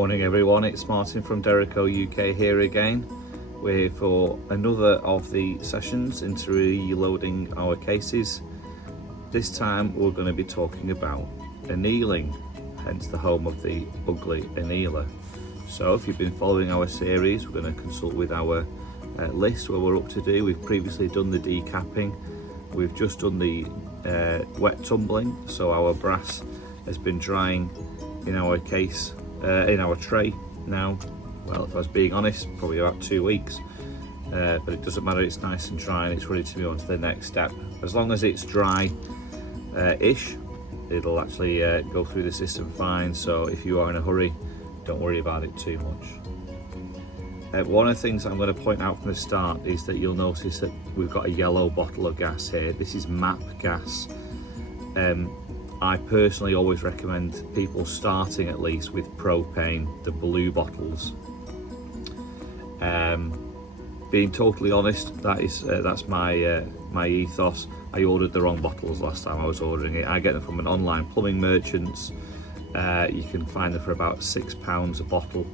Morning everyone, it's Martin from Derraco UK here again. We're for another of the sessions into reloading our cases. This time we're going to be talking about annealing, hence the home of the Ugly Annealer. So if you've been following our series, we're going to consult with our list where we're up to do. We've previously done the decapping, we've just done the wet tumbling, so our brass has been drying in our case, in our tray now, well, if I was being honest, probably about 2 weeks, but it doesn't matter, it's nice and dry and it's ready to move on to the next step. As long as it's dry ish, it'll actually go through the system fine, so if you are in a hurry, don't worry about it too much. One of the things I'm going to point out from the start is that you'll notice that we've got a yellow bottle of gas here. This is MAP gas. I personally always recommend people starting at least with propane, the blue bottles. Being totally honest, that's my ethos. I ordered the wrong bottles last time I was ordering it. I get them from an online plumbing merchants. You can find them for about £6 a bottle.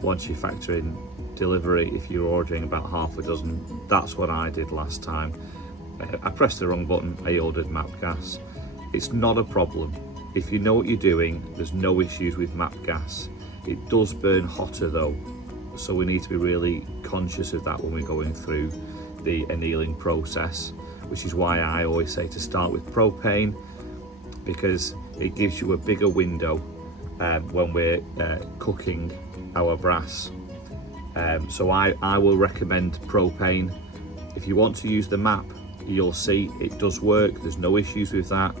Once you factor in delivery, if you're ordering about half a dozen, that's what I did last time. I pressed the wrong button, I ordered MAP gas. It's not a problem. If you know what you're doing, there's no issues with MAP gas. It does burn hotter though, so we need to be really conscious of that when we're going through the annealing process, which is why I always say to start with propane, because it gives you a bigger window when we're cooking our brass. So I will recommend propane. If you want to use the MAP, you'll see it does work, there's no issues with that,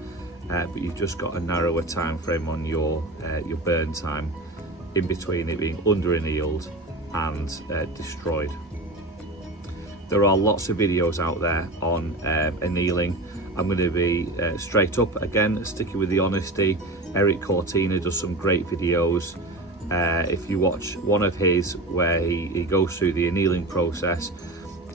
but you've just got a narrower time frame on your burn time in between it being under annealed and destroyed. There are lots of videos out there on annealing. I'm going to be straight up again, sticking with the honesty. Eric Cortina does some great videos. If you watch one of his where he goes through the annealing process,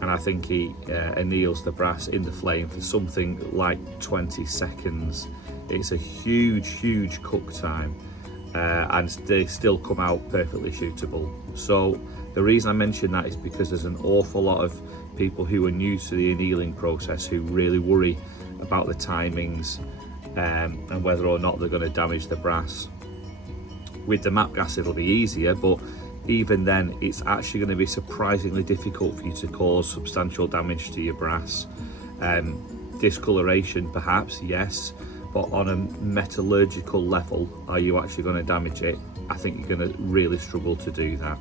and I think he anneals the brass in the flame for something like 20 seconds. It's a huge cook time, and they still come out perfectly shootable. So the reason I mention that is because there's an awful lot of people who are new to the annealing process who really worry about the timings and whether or not they're going to damage the brass. With the MAP gas it'll be easier, but even then it's actually going to be surprisingly difficult for you to cause substantial damage to your brass. Discoloration perhaps, yes, but on a metallurgical level, are you actually going to damage it? I think you're going to really struggle to do that.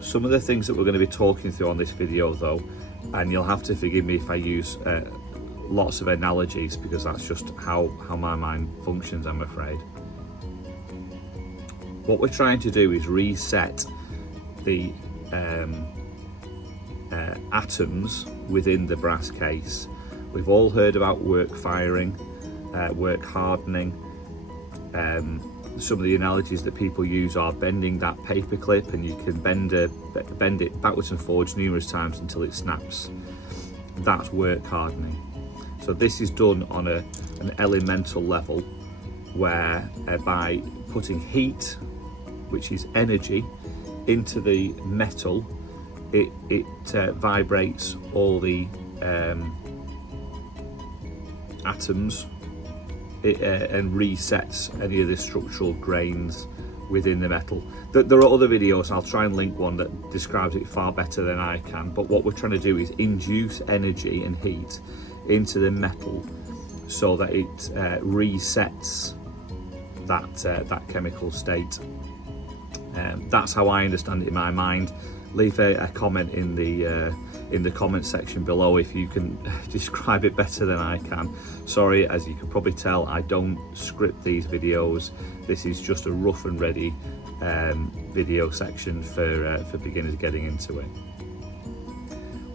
Some of the things that we're going to be talking through on this video though, and you'll have to forgive me if I use lots of analogies, because that's just how my mind functions, I'm afraid. What we're trying to do is reset the atoms within the brass case. We've all heard about work firing, work hardening. Some of the analogies that people use are bending that paper clip, and you can bend it backwards and forwards numerous times until it snaps. That's work hardening. So this is done on an elemental level, where by putting heat, which is energy, into the metal, it vibrates all the atoms and resets any of the structural grains within the metal. There are other videos, I'll try and link one that describes it far better than I can, but what we're trying to do is induce energy and heat into the metal so that it resets that chemical state. That's how I understand it in my mind. Leave a comment in the comment section below if you can describe it better than I can. Sorry, as you can probably tell, I don't script these videos. This is just a rough and ready video section for beginners getting into it.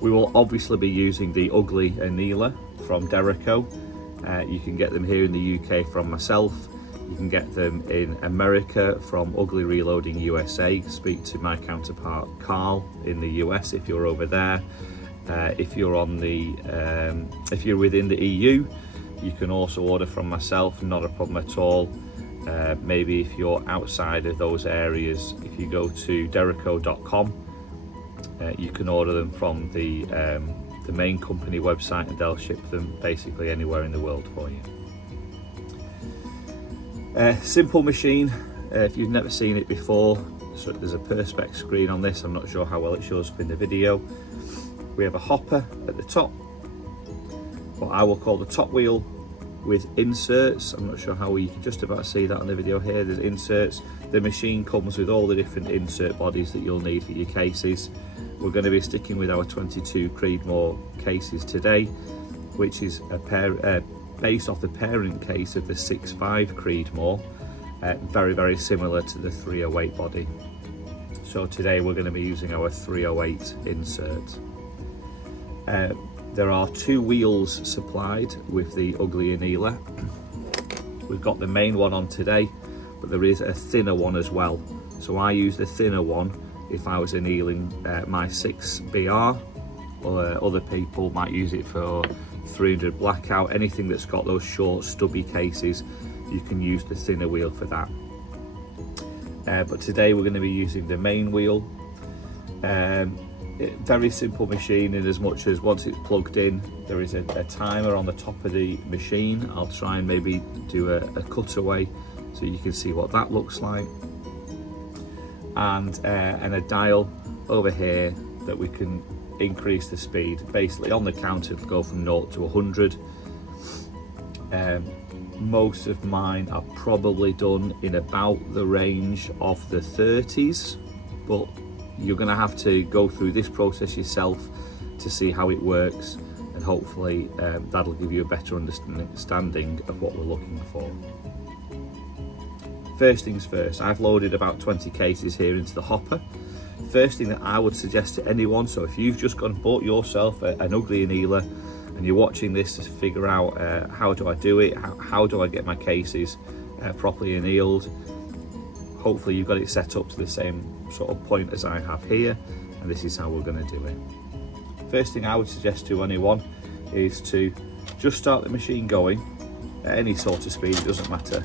We will obviously be using the Ugly Annealer from Derraco. You can get them here in the UK from myself. You can get them in America from Ugly Reloading USA. Speak to my counterpart Carl in the US if you're over there. If you're within the EU, you can also order from myself, not a problem at all. Maybe if you're outside of those areas, if you go to Derraco.com, you can order them from the main company website, and they'll ship them basically anywhere in the world for you. Simple machine. If you've never seen it before, so there's a perspex screen on this. I'm not sure how well it shows up in the video. We have a hopper at the top, what I will call the top wheel, with inserts. I'm not sure how you can just about see that on the video here. There's inserts. The machine comes with all the different insert bodies that you'll need for your cases. We're going to be sticking with our 22 Creedmoor cases today, which is based off the parent case of the 6.5 Creedmoor, very, very similar to the 308 body. So today we're going to be using our 308 insert. There are 2 wheels supplied with the Ugly Annealer. We've got the main one on today, but there is a thinner one as well. So I use the thinner one if I was annealing my 6BR, or other people might use it for 300 blackout. Anything that's got those short stubby cases, you can use the thinner wheel for that. But today we're going to be using the main wheel. Very simple machine, in as much as once it's plugged in, there is a timer on the top of the machine. I'll try and maybe do a cutaway so you can see what that looks like, and a dial over here that we can increase the speed. Basically on the counter it'll go from 0 to 100. Most of mine are probably done in about the range of the 30s, but you're going to have to go through this process yourself to see how it works, and hopefully that'll give you a better understanding of what we're looking for. First things first, I've loaded about 20 cases here into the hopper. First thing that I would suggest to anyone, so if you've just gone and bought yourself an Ugly Annealer and you're watching this to figure out how do I do it, how do I get my cases properly annealed, hopefully you've got it set up to the same sort of point as I have here, and this is how we're going to do it. First thing I would suggest to anyone is to just start the machine going at any sort of speed, it doesn't matter,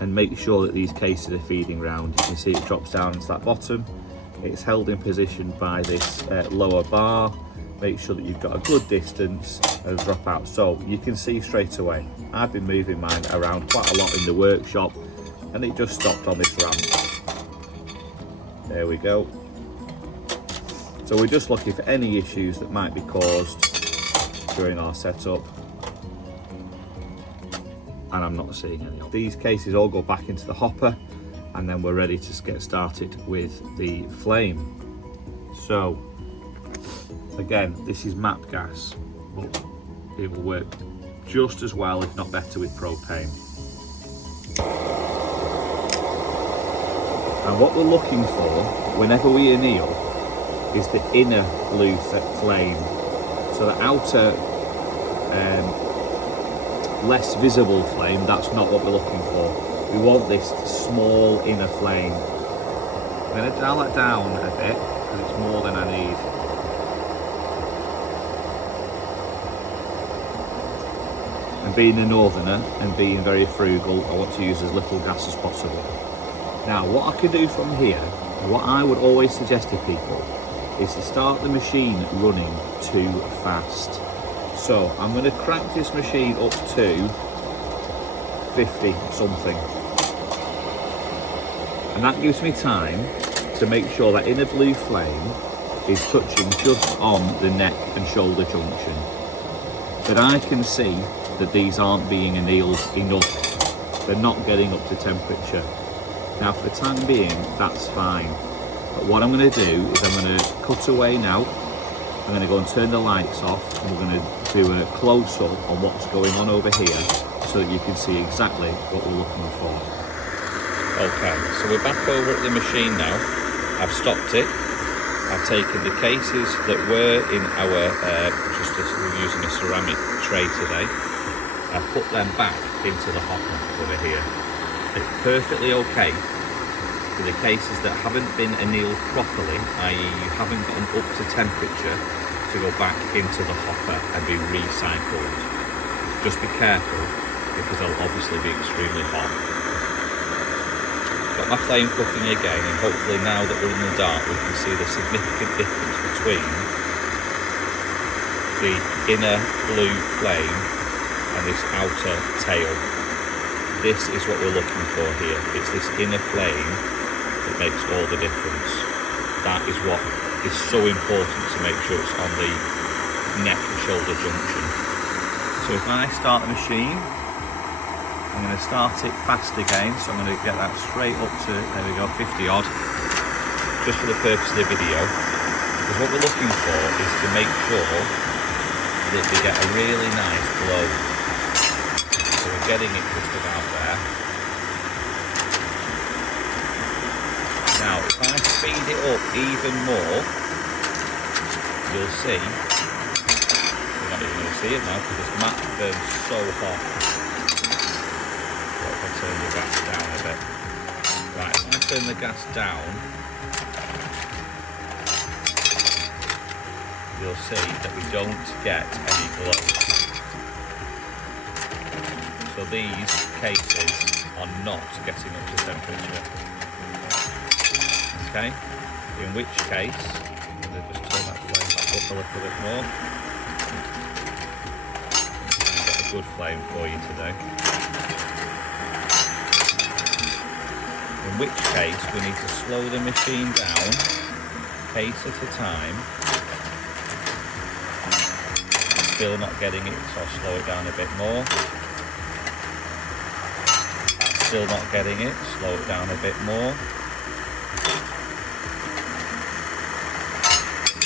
and make sure that these cases are feeding round. You can see it drops down into that bottom. It's held in position by this lower bar. Make sure that you've got a good distance and drop out. So you can see straight away, I've been moving mine around quite a lot in the workshop, and it just stopped on this ramp. There we go. So we're just looking for any issues that might be caused during our setup, and I'm not seeing any. These cases all go back into the hopper, and then we're ready to get started with the flame. So again, this is MAP gas, but it will work just as well, if not better, with propane. And what we're looking for whenever we anneal is the inner blue flame. So the outer less visible flame, that's not what we're looking for. We want this small inner flame. I'm going to dial that down a bit because it's more than I need. And being a northerner and being very frugal, I want to use as little gas as possible. Now what I can do from here, and what I would always suggest to people, is to start the machine running too fast. So I'm going to crank this machine up to 50 something. And that gives me time to make sure that inner blue flame is touching just on the neck and shoulder junction. But I can see that these aren't being annealed enough. They're not getting up to temperature. Now for the time being, that's fine. But what I'm going to do is I'm going to cut away now. I'm going to go and turn the lights off, and we're going to do a close-up on what's going on over here so that you can see exactly what we're looking for. Okay, so we're back over at the machine now. I've stopped it. I've taken the cases that were in our, we're using a ceramic tray today. I've put them back into the hopper over here. It's perfectly okay for the cases that haven't been annealed properly, i.e. you haven't gotten up to temperature, to go back into the hopper and be recycled. Just be careful, because they'll obviously be extremely hot. Got my flame cooking again, and hopefully now that we're in the dark we can see the significant difference between the inner blue flame and this outer tail. This is what we're looking for here. It's this inner flame that makes all the difference. That is what is so important to make sure it's on the neck and shoulder junction. So if I start the machine, I'm going to start it fast again, so I'm going to get that straight up to, there we go, 50 odd, just for the purpose of the video. Because what we're looking for is to make sure that we get a really nice glow. So we're getting it just about there. Now, if I speed it up even more, you'll see, you're not even going to see it now because this mat burns so hot. What if I turn the gas down a bit? Right, if I turn the gas down, you'll see that we don't get any glow. So these cases are not getting up to temperature. Okay, in which case, I'm going to just turn that flame back up a little bit more. I've got a good flame for you today. In which case, we need to slow the machine down, case at a time. Still not getting it, so I'll slow it down a bit more. That's still not getting it, slow it down a bit more.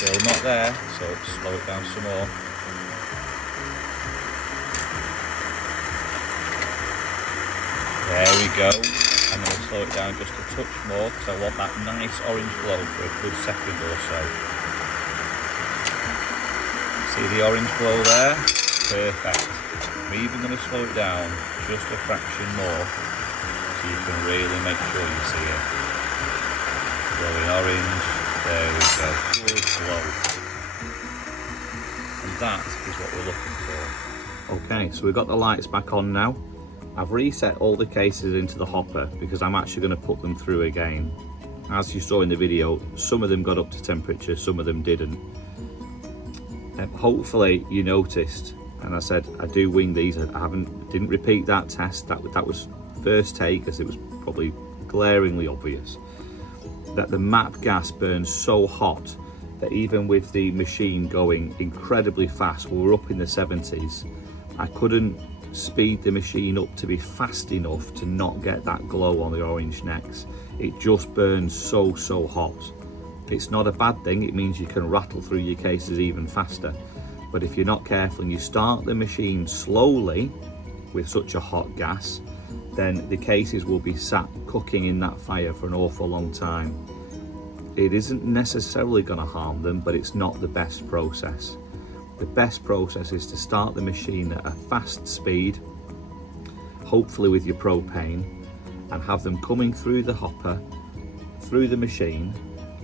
Still not there, so slow it down some more. There we go. I'm going to slow it down just a touch more because I want that nice orange glow for a good second or so. See the orange glow there? Perfect. I'm even going to slow it down just a fraction more so you can really make sure you see it. Glowing orange. There we go, good glow. And that is what we're looking for. Okay, so we've got the lights back on now. I've reset all the cases into the hopper because I'm actually going to put them through again. As you saw in the video, some of them got up to temperature, some of them didn't. Hopefully you noticed, and I said I do wing these. I didn't repeat that test. That was first take, as it was probably glaringly obvious that the MAP gas burns so hot that even with the machine going incredibly fast, we were up in the 70s, I couldn't speed the machine up to be fast enough to not get that glow on the orange necks. It just burns so hot. It's not a bad thing, it means you can rattle through your cases even faster. But if you're not careful and you start the machine slowly with such a hot gas, then the cases will be sat cooking in that fire for an awful long time. It isn't necessarily going to harm them, but it's not the best process. The best process is to start the machine at a fast speed, hopefully with your propane, and have them coming through the hopper, through the machine,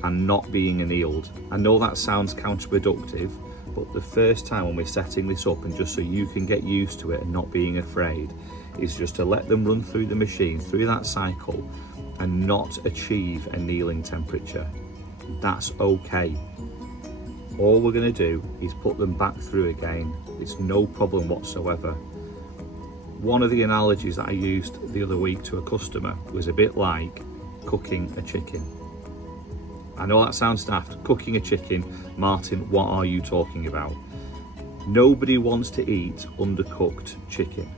and not being annealed. I know that sounds counterproductive, but the first time when we're setting this up, and just so you can get used to it and not being afraid, is just to let them run through the machine, through that cycle, and not achieve annealing temperature. That's okay. All we're going to do is put them back through again. It's no problem whatsoever. One of the analogies that I used the other week to a customer was a bit like cooking a chicken. I know that sounds daft. Cooking a chicken, Martin, what are you talking about? Nobody wants to eat undercooked chicken.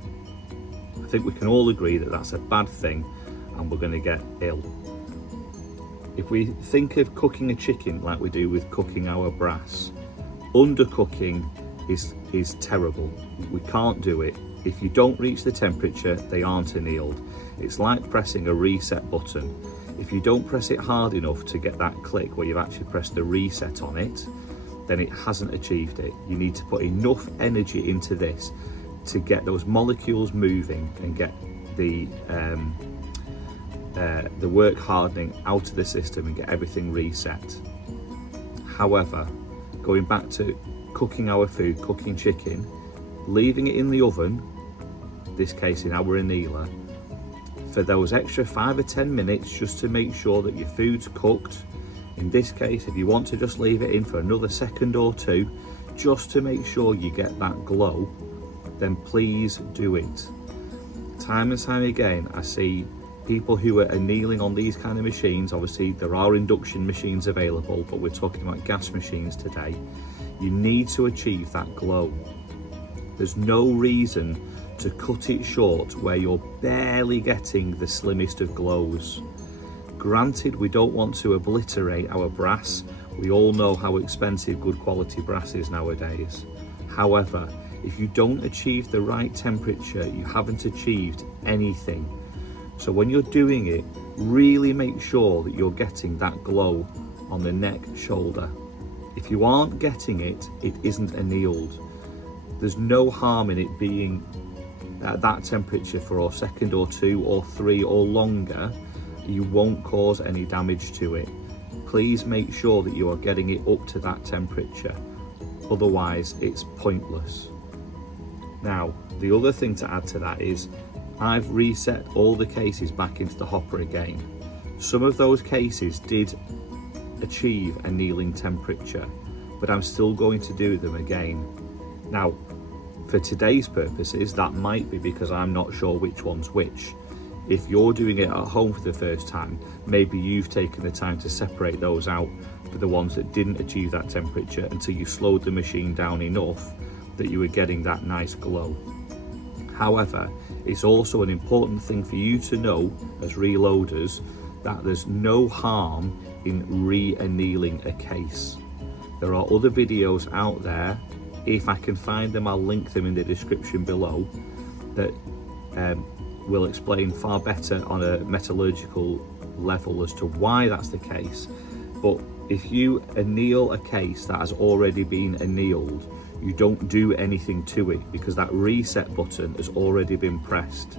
I think we can all agree that that's a bad thing and we're going to get ill. If we think of cooking a chicken like we do with cooking our brass, undercooking is terrible. We can't do it. If you don't reach the temperature, they aren't annealed. It's like pressing a reset button. If you don't press it hard enough to get that click where you've actually pressed the reset on it, then it hasn't achieved it. You need to put enough energy into this to get those molecules moving and get the work hardening out of the system and get everything reset. However, going back to cooking our food, cooking chicken, leaving it in the oven, this case in our annealer, for those extra 5 or 10 minutes just to make sure that your food's cooked. In this case, if you want to just leave it in for another second or two, just to make sure you get that glow, then please do it. Time and time again, I see people who are annealing on these kind of machines. Obviously, there are induction machines available, but we're talking about gas machines today. You need to achieve that glow. There's no reason to cut it short where you're barely getting the slimmest of glows. Granted, we don't want to obliterate our brass. We all know how expensive good quality brass is nowadays. However, if you don't achieve the right temperature, you haven't achieved anything. So when you're doing it, really make sure that you're getting that glow on the neck, shoulder. If you aren't getting it, it isn't annealed. There's no harm in it being at that temperature for a second or two or three or longer. You won't cause any damage to it. Please make sure that you are getting it up to that temperature. Otherwise, it's pointless. Now, the other thing to add to that is I've reset all the cases back into the hopper again. Some of those cases did achieve annealing temperature, but I'm still going to do them again. Now, for today's purposes, that might be because I'm not sure which one's which. If you're doing it at home for the first time, maybe you've taken the time to separate those out for the ones that didn't achieve that temperature until you slowed the machine down enough that you were getting that nice glow. However, it's also an important thing for you to know as reloaders that there's no harm in re-annealing a case. There are other videos out there. If I can find them, I'll link them in the description below, that will explain far better on a metallurgical level as to why that's the case. But if you anneal a case that has already been annealed, you don't do anything to it because that reset button has already been pressed.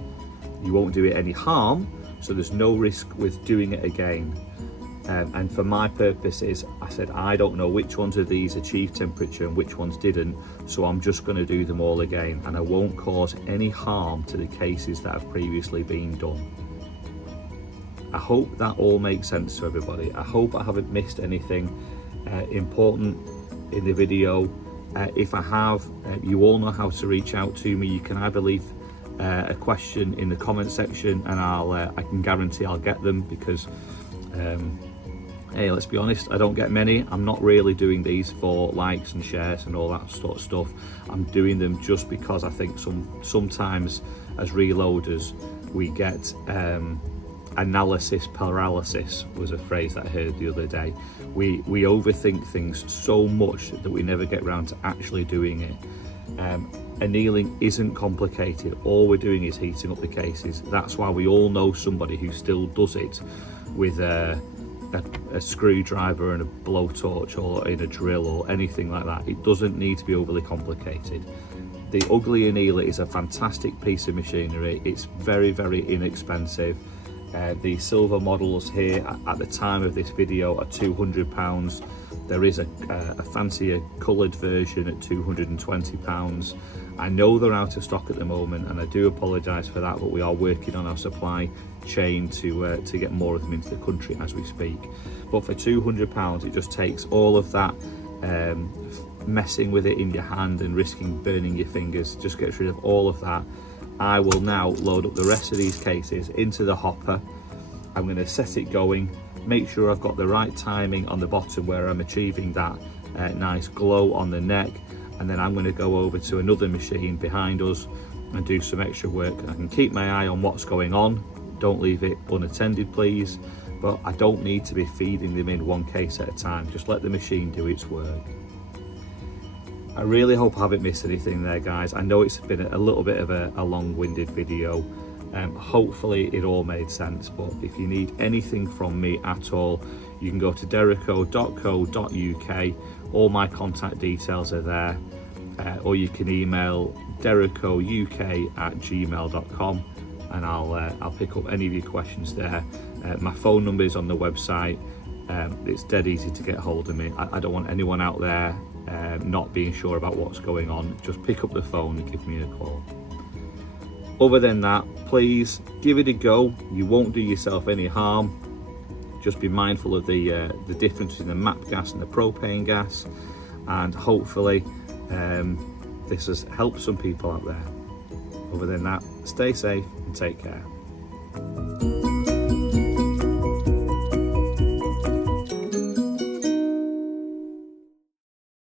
You won't do it any harm, so there's no risk with doing it again. And for my purposes, I said I don't know which ones of these achieved temperature and which ones didn't, so I'm just going to do them all again, and I won't cause any harm to the cases that have previously been done. I hope that all makes sense to everybody. I hope I haven't missed anything important in the video. If I have, you all know how to reach out to me. You can either leave a question in the comment section, and I can guarantee I'll get them, because hey, let's be honest, I don't get many. I'm not really doing these for likes and shares and all that sort of stuff. I'm doing them just because I think sometimes as reloaders we get analysis paralysis, was a phrase that I heard the other day. We overthink things so much that we never get around to actually doing it. Annealing isn't complicated. All we're doing is heating up the cases. That's why we all know somebody who still does it with a screwdriver and a blowtorch or in a drill or anything like that. It doesn't need to be overly complicated. The Ugly Annealer is a fantastic piece of machinery. It's very, very inexpensive. The silver models here at the time of this video are £200. There is a fancier coloured version at £220. I know they're out of stock at the moment, and I do apologise for that, but we are working on our supply chain to get more of them into the country as we speak. But for £200, it just takes all of that messing with it in your hand and risking burning your fingers. Just gets rid of all of that. I will now load up the rest of these cases into the hopper. I'm going to set it going, make sure I've got the right timing on the bottom where I'm achieving that nice glow on the neck, and then I'm going to go over to another machine behind us and do some extra work. I can keep my eye on what's going on. Don't leave it unattended, please, but I don't need to be feeding them in one case at a time. Just let the machine do its work. I really hope I haven't missed anything there, guys. I know it's been a little bit of a long-winded video. Hopefully it all made sense, but if you need anything from me at all, you can go to derraco.co.uk. All my contact details are there, or you can email derracouk@gmail.com, and I'll pick up any of your questions there. My phone number is on the website. It's dead easy to get hold of me. I don't want anyone out there not being sure about what's going on. Just pick up the phone and give me a call. Other than that, please give it a go. You won't do yourself any harm. Just be mindful of the difference in the MAP gas and the propane gas, and hopefully this has helped some people out there. Other than that, stay safe and take care.